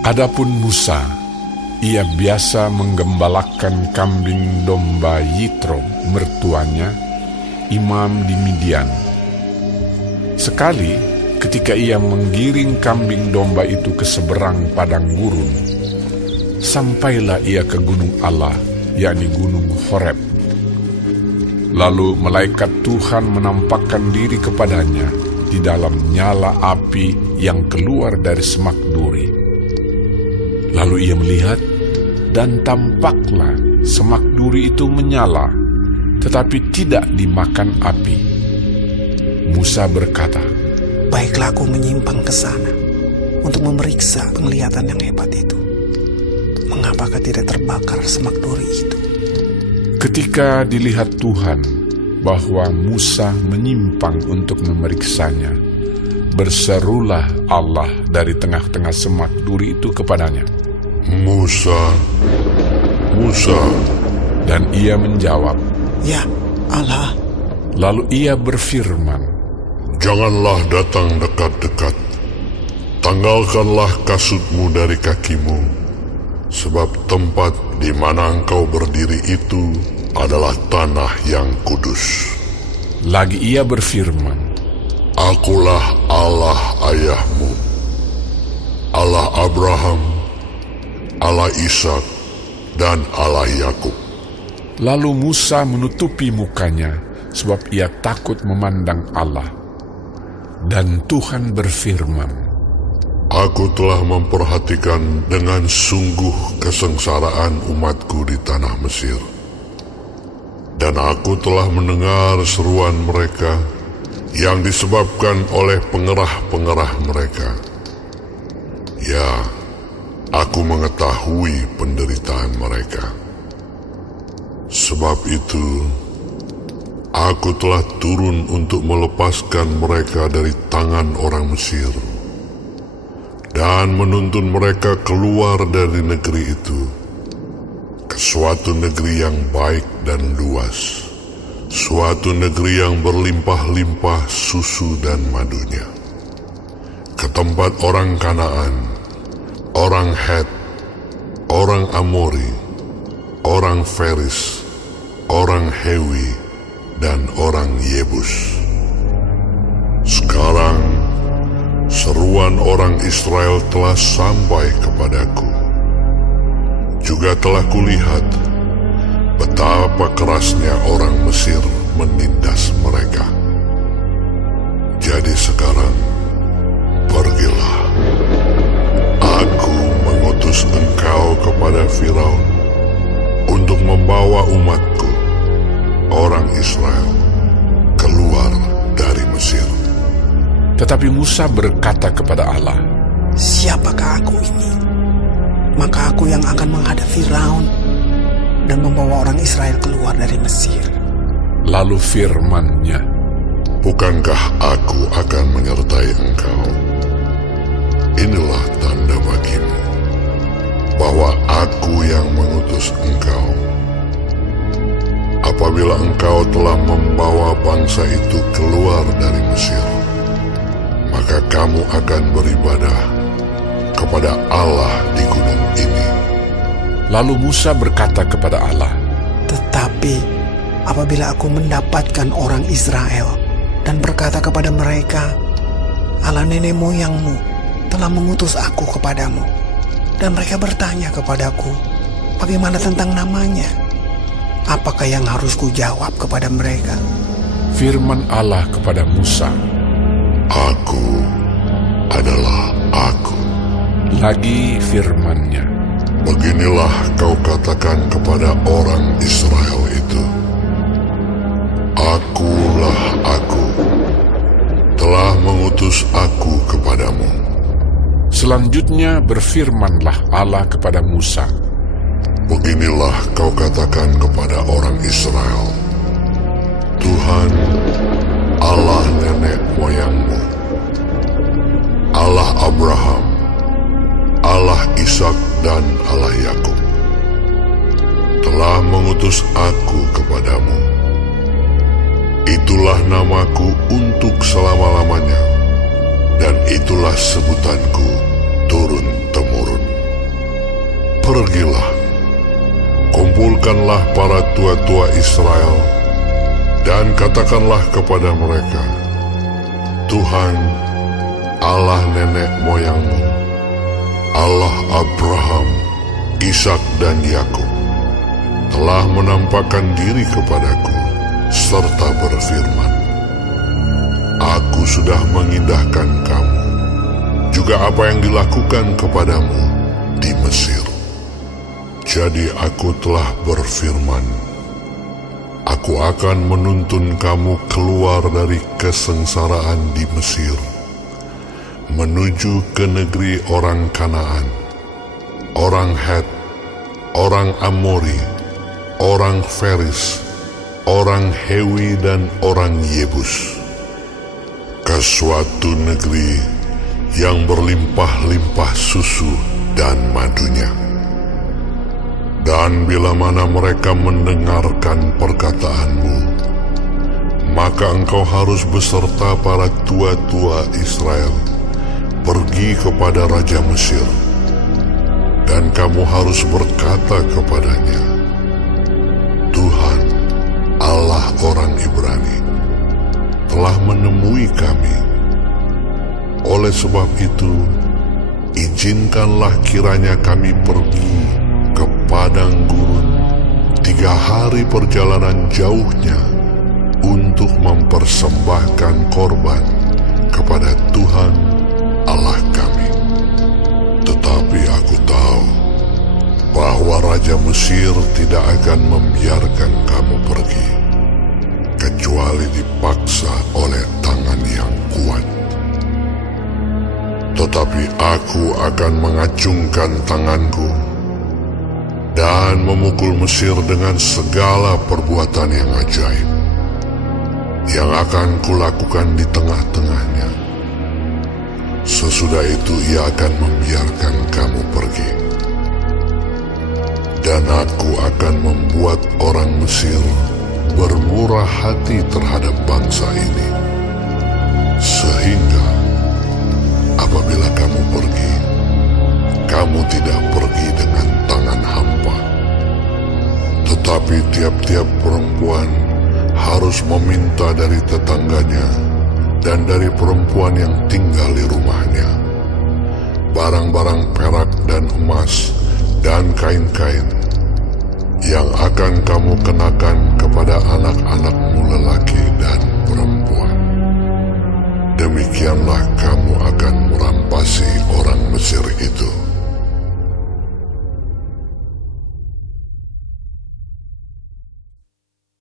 Adapun Musa, ia biasa menggembalakan kambing domba Yitro, mertuanya, imam di Midian. Sekali, ketika ia menggiring kambing domba itu ke seberang padang gurun, sampailah ia ke gunung Allah, yakni gunung Horeb. Lalu malaikat Tuhan menampakkan diri kepadanya di dalam nyala api yang keluar dari semak duri. Lalu ia melihat, dan tampaklah semak duri itu menyala, tetapi tidak dimakan api. Musa berkata, "Baiklah aku menyimpang ke sana untuk memeriksa penglihatan yang hebat itu. Mengapakah tidak terbakar semak duri itu?" Ketika dilihat Tuhan bahwa Musa menyimpang untuk memeriksanya, berserulah Allah dari tengah-tengah semak duri itu kepadanya, "Musa, Musa." Dan ia menjawab, "Ya, Allah." Lalu ia berfirman, "Janganlah datang dekat-dekat. Tanggalkanlah kasutmu dari kakimu, sebab tempat di mana engkau berdiri itu adalah tanah yang kudus." Lagi ia berfirman, "Akulah Allah ayahmu, Allah Abraham, Allah Ishak, dan Allah Yakub." Lalu Musa menutupi mukanya, sebab ia takut memandang Allah. Dan Tuhan berfirman, "Aku telah memperhatikan dengan sungguh kesengsaraan umatku di tanah Mesir. Dan aku telah mendengar seruan mereka yang disebabkan oleh pengerah-pengerah mereka. Ya, aku mengetahui penderitaan mereka. Sebab itu, aku telah turun untuk melepaskan mereka dari tangan orang Mesir dan menuntun mereka keluar dari negeri itu ke suatu negeri yang baik dan luas, suatu negeri yang berlimpah-limpah susu dan madunya, ke tempat orang Kanaan, orang Het, orang Amori, orang Feris, orang Hewi, dan orang Yebus. Sekarang seruan orang Israel telah sampai kepadaku. Juga telah kulihat betapa kerasnya orang Mesir menindas mereka. Jadi sekarang, pergilah. Aku mengutus engkau kepada Firaun untuk membawa umatku, orang Israel, keluar dari Mesir." tetapi Musa berkata kepada Allah, "Siapakah aku ini? Maka aku yang akan menghadap Firaun dan membawa orang Israel keluar dari Mesir." Lalu firman-Nya, "Bukankah aku akan menyertai engkau? Inilah tanda bagimu bahwa aku yang mengutus engkau. Apabila engkau telah membawa bangsa itu keluar dari Mesir, maka kamu akan beribadah kepada Allah di gunung ini." Lalu Musa berkata kepada Allah, "Tetapi apabila aku mendapatkan orang Israel dan berkata kepada mereka, 'Allah nenek moyangmu telah mengutus aku kepadamu,' dan mereka bertanya kepadaku, 'Bagaimana tentang namanya?' apakah yang harus kujawab kepada mereka?" firman Allah kepada Musa, "Aku adalah Aku." Lagi firman-Nya, Beginilah kau katakan kepada orang Israel itu, "Akulah Aku, telah mengutus Aku kepadamu." Selanjutnya berfirmanlah Allah kepada Musa, Beginilah kau katakan kepada orang Israel, "Tuhan, Allah nenek moyangmu, Allah Abraham, Allah Ishak dan Allah Yakub, telah mengutus aku kepadamu. Itulah namaku untuk selama-lamanya, dan itulah sebutanku turun-temurun. Pergilah, kumpulkanlah para tua-tua Israel, dan katakanlah kepada mereka, Tuhan, Allah nenek moyangmu, Allah Abraham, Ishak dan Yakub, telah menampakkan diri kepadaku, serta berfirman, Aku sudah mengindahkan kamu, juga apa yang dilakukan kepadamu di Mesir. Jadi aku telah berfirman, Aku akan menuntun kamu keluar dari kesengsaraan di Mesir, menuju ke negeri orang Kanaan, orang Het, orang Amori, orang Feris, orang Hewi dan orang Yebus, ke suatu negeri yang berlimpah-limpah susu dan madunya. Dan bila mana mereka mendengarkan perkataanmu, maka engkau harus beserta para tua-tua Israel pergi kepada Raja Mesir, dan kamu harus berkata kepadanya, Tuhan, Allah orang Ibrani, telah menemui kami. Oleh sebab itu, izinkanlah kiranya kami pergi ke padang gurun 3 hari perjalanan jauhnya untuk mempersembahkan korban kepada Tuhan Allah kami. Tetapi aku tahu bahwa Raja Mesir tidak akan membiarkan kamu pergi, kecuali dipaksa oleh tangan yang kuat. Tetapi aku akan mengacungkan tanganku dan memukul Mesir dengan segala perbuatan yang ajaib yang akan kulakukan di tengah-tengahnya. Sesudah itu ia akan membiarkan kamu pergi. Dan aku akan membuat orang Mesir bermurah hati terhadap bangsa ini, sehingga apabila kamu pergi, kamu tidak pergi dengan tangan hampa. Tetapi tiap-tiap perempuan harus meminta dari tetangganya dan dari perempuan yang tinggal di rumahnya barang-barang perak dan emas dan kain-kain yang akan kamu kenakan